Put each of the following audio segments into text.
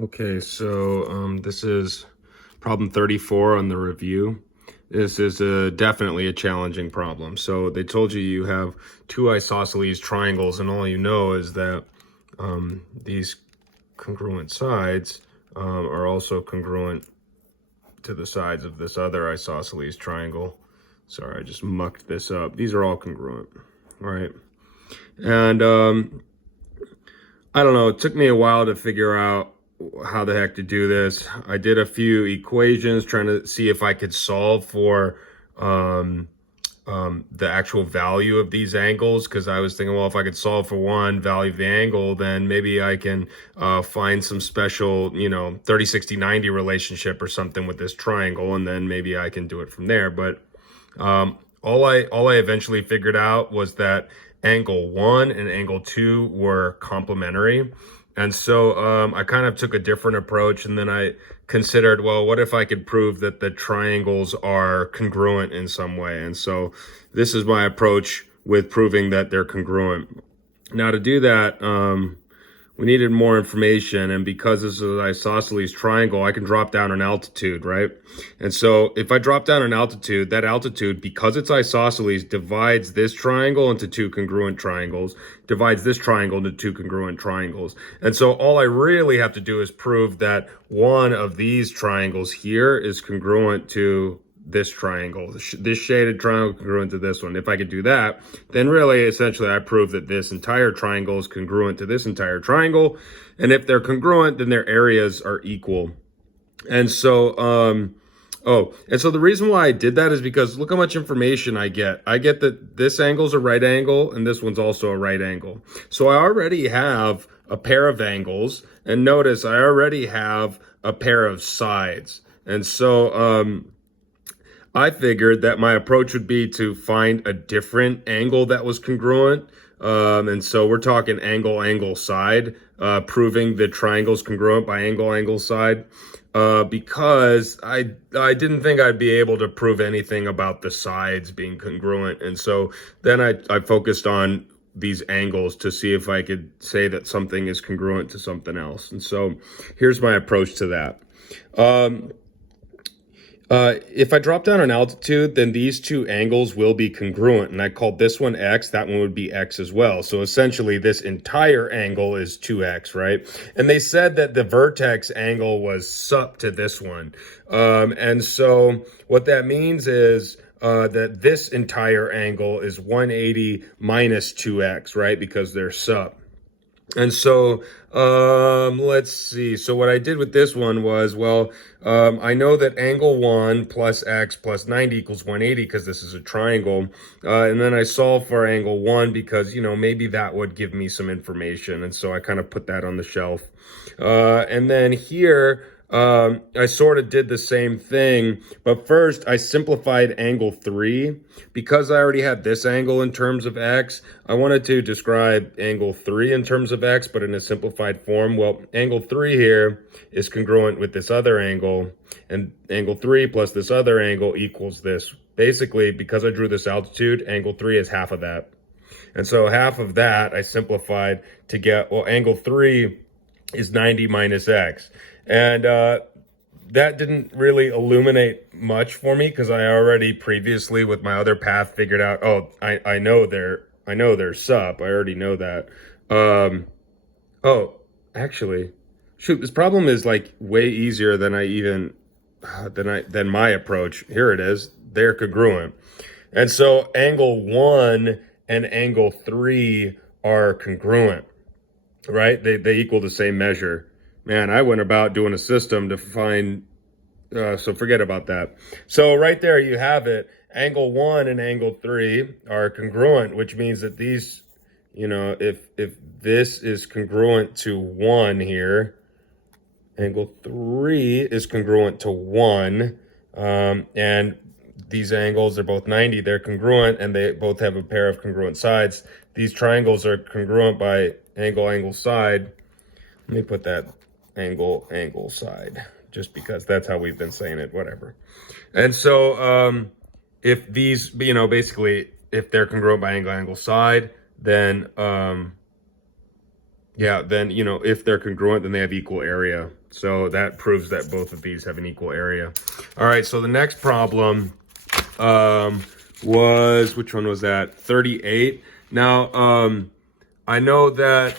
Okay, so this is problem 34 on the review. This is definitely a challenging problem. So they told you have two isosceles triangles, and all you know is that these congruent sides are also congruent to the sides of this other isosceles triangle. Sorry, I just mucked this up. These are all congruent, all right? And I don't know, it took me a while to figure out how the heck to do this. I did a few equations trying to see if I could solve for the actual value of these angles, because I was thinking, well, if I could solve for one value of the angle, then maybe I can find some special, 30, 60, 90 relationship or something with this triangle, and then maybe I can do it from there. But all I eventually figured out was that angle 1 and angle 2 were complementary. And so I kind of took a different approach, and then I considered, well, what if I could prove that the triangles are congruent in some way? And so this is my approach with proving that they're congruent. Now, to do that, we needed more information, and because this is an isosceles triangle, I can drop down an altitude, right? And so if I drop down an altitude, that altitude, because it's isosceles, divides this triangle into two congruent triangles, divides this triangle into two congruent triangles. And so all I really have to do is prove that one of these triangles here is congruent to this triangle, this shaded triangle congruent to this one. If I could do that, then really essentially I prove that this entire triangle is congruent to this entire triangle. And if they're congruent, then their areas are equal. And so so the reason why I did that is because look how much information I get. I get that this angle's a right angle and this one's also a right angle. So I already have a pair of angles, and notice I already have a pair of sides. And so I figured that my approach would be to find a different angle that was congruent. And so we're talking angle, side, proving the triangle's congruent by angle, side. Because I didn't think I'd be able to prove anything about the sides being congruent. And so then I focused on these angles to see if I could say that something is congruent to something else. And so here's my approach to that. If I drop down an altitude, then these two angles will be congruent. And I called this one X, that one would be X as well. So essentially this entire angle is 2X, right? And they said that the vertex angle was sup to this one. And so what that means is that this entire angle is 180 minus 2X, right? Because they're sup. And so, let's see. So what I did with this one was, well, I know that angle 1 plus x plus 90 equals 180 because this is a triangle. And then I solved for angle 1 because, maybe that would give me some information. And so I kind of put that on the shelf. And then here, I sort of did the same thing, but first I simplified angle 3. Because I already had this angle in terms of x, I wanted to describe angle 3 in terms of x, but in a simplified form. Well, angle 3 here is congruent with this other angle, and angle 3 plus this other angle equals this. Basically, because I drew this altitude, angle 3 is half of that. And so half of that I simplified to get, well, angle 3 is 90 minus x. And that didn't really illuminate much for me because I already previously with my other path figured out, oh, I know they're sup. I already know that. Oh, actually, shoot, this problem is like way easier than than my approach. Here it is. They're congruent. And so angle 1 and angle 3 are congruent, right? They equal the same measure. Man, I went about doing a system to find, so forget about that. So right there you have it. Angle 1 and angle 3 are congruent, which means that these, if this is congruent to 1 here, angle 3 is congruent to 1, and these angles are both 90. They're congruent, and they both have a pair of congruent sides. These triangles are congruent by angle, side. Let me put that angle, side, just because that's how we've been saying it, whatever. And so if these, basically, if they're congruent by angle, side, then, Yeah, then, you know, if they're congruent, then they have equal area. So that proves that both of these have an equal area. All right, so the next problem was, which one was that? 38. Now, I know that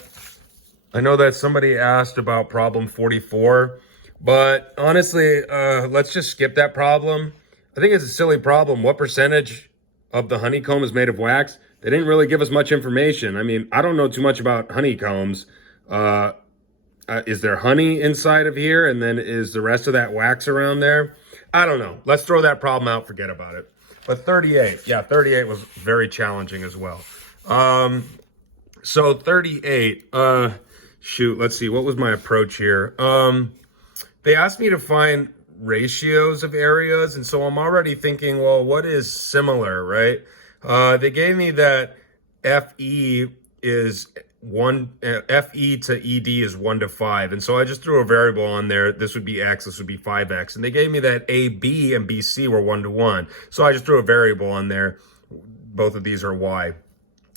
somebody asked about problem 44, but honestly, let's just skip that problem. I think it's a silly problem. What percentage of the honeycomb is made of wax? They didn't really give us much information. I mean, I don't know too much about honeycombs. Is there honey inside of here? And then is the rest of that wax around there? I don't know. Let's throw that problem out. Forget about it. But 38. Yeah, 38 was very challenging as well. So 38. Shoot, let's see. What was my approach here? They asked me to find ratios of areas. And so I'm already thinking, well, what is similar, right? They gave me that FE is FE to ED is 1 to 5. And so I just threw a variable on there. This would be X, this would be 5X. And they gave me that AB and BC were 1 to 1. So I just threw a variable on there. Both of these are Y.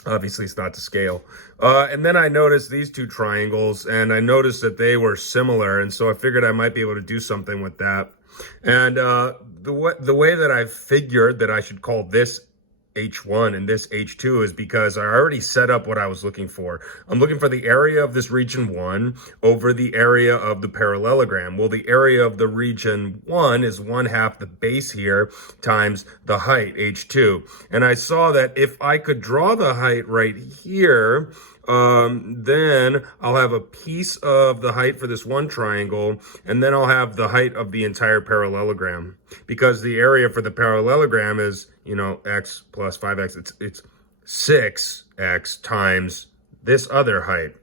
Obviously, it's not to scale. And then I noticed these two triangles, and I noticed that they were similar. And so I figured I might be able to do something with that. And the way that I figured that I should call this H1 and this H2 is because I already set up what I was looking for. I'm looking for the area of this region 1 over the area of the parallelogram. Well, the area of the region 1 is 1/2 the base here times the height, H2. And I saw that if I could draw the height right here, then I'll have a piece of the height for this one triangle, and then I'll have the height of the entire parallelogram, because the area for the parallelogram is, you know, X plus 5X. It's 6X times this other height,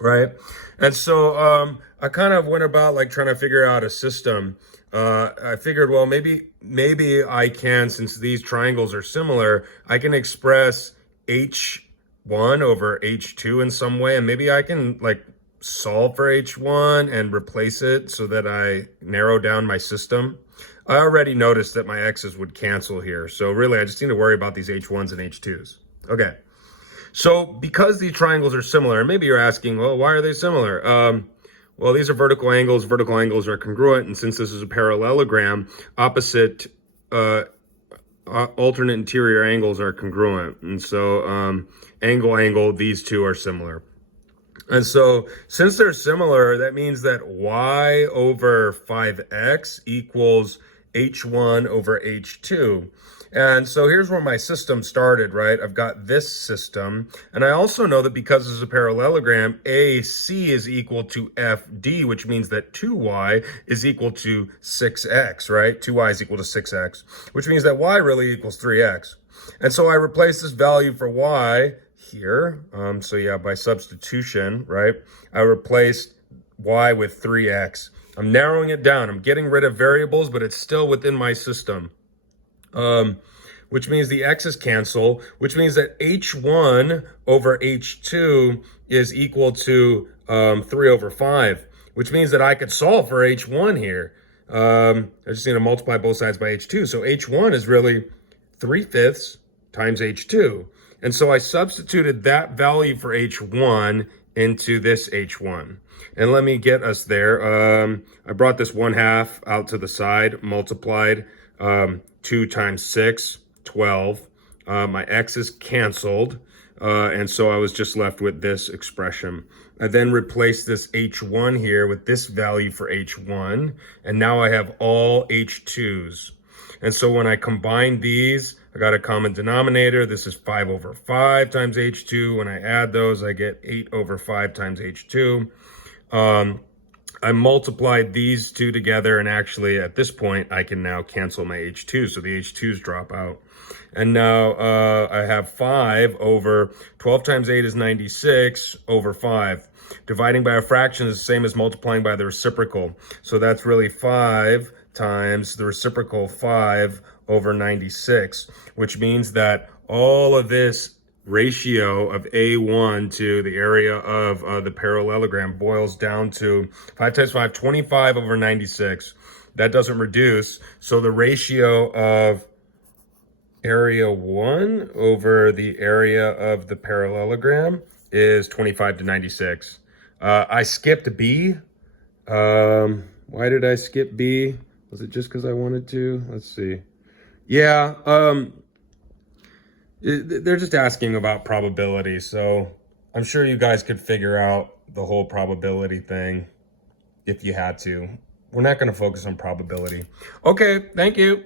right? And so I kind of went about like trying to figure out a system. I figured, well, maybe I can, since these triangles are similar, I can express H1 over H2 in some way, and maybe I can like solve for H1 and replace it so that I narrow down my system. I already noticed that my X's would cancel here. So really, I just need to worry about these H1s and H2s. Okay. So because these triangles are similar, and maybe you're asking, well, why are they similar? Well, these are vertical angles. Vertical angles are congruent. And since this is a parallelogram, opposite alternate interior angles are congruent. And so angle, these two are similar. And so since they're similar, that means that Y over 5X equals H1 over H2. And so here's where my system started, right? I've got this system. And I also know that because this is a parallelogram, AC is equal to FD, which means that 2Y is equal to 6X, right? 2Y is equal to 6X, which means that Y really equals 3X. And so I replace this value for Y here. So yeah, by substitution, right? I replaced Y with 3X. I'm narrowing it down. I'm getting rid of variables, but it's still within my system. Which means the X's cancel, which means that H1 over H2 is equal to 3 over 5, which means that I could solve for H1 here. I just need to multiply both sides by H2. So H1 is really 3/5 times H2. And so I substituted that value for H1 into this H1. And let me get us there. I brought this 1/2 out to the side, multiplied 2 times 6, 12. My X's canceled. And so I was just left with this expression. I then replaced this H1 here with this value for H1. And now I have all H2s. And so when I combine these, I got a common denominator. This is 5 over 5 times H2. When I add those, I get 8 over 5 times H2. I multiplied these two together, and actually at this point, I can now cancel my H2. So the H2s drop out. And now I have 5 over 12 times 8 is 96 over 5. Dividing by a fraction is the same as multiplying by the reciprocal. So that's really 5 times the reciprocal 5 over 96, which means that all of this ratio of A1 to the area of the parallelogram boils down to 5 times 5, 25 over 96. That doesn't reduce. So the ratio of area 1 over the area of the parallelogram is 25 to 96. I skipped B. Why did I skip B? Was it just because I wanted to? Let's see. Yeah, they're just asking about probability, so I'm sure you guys could figure out the whole probability thing if you had to. We're not going to focus on probability. Okay, thank you.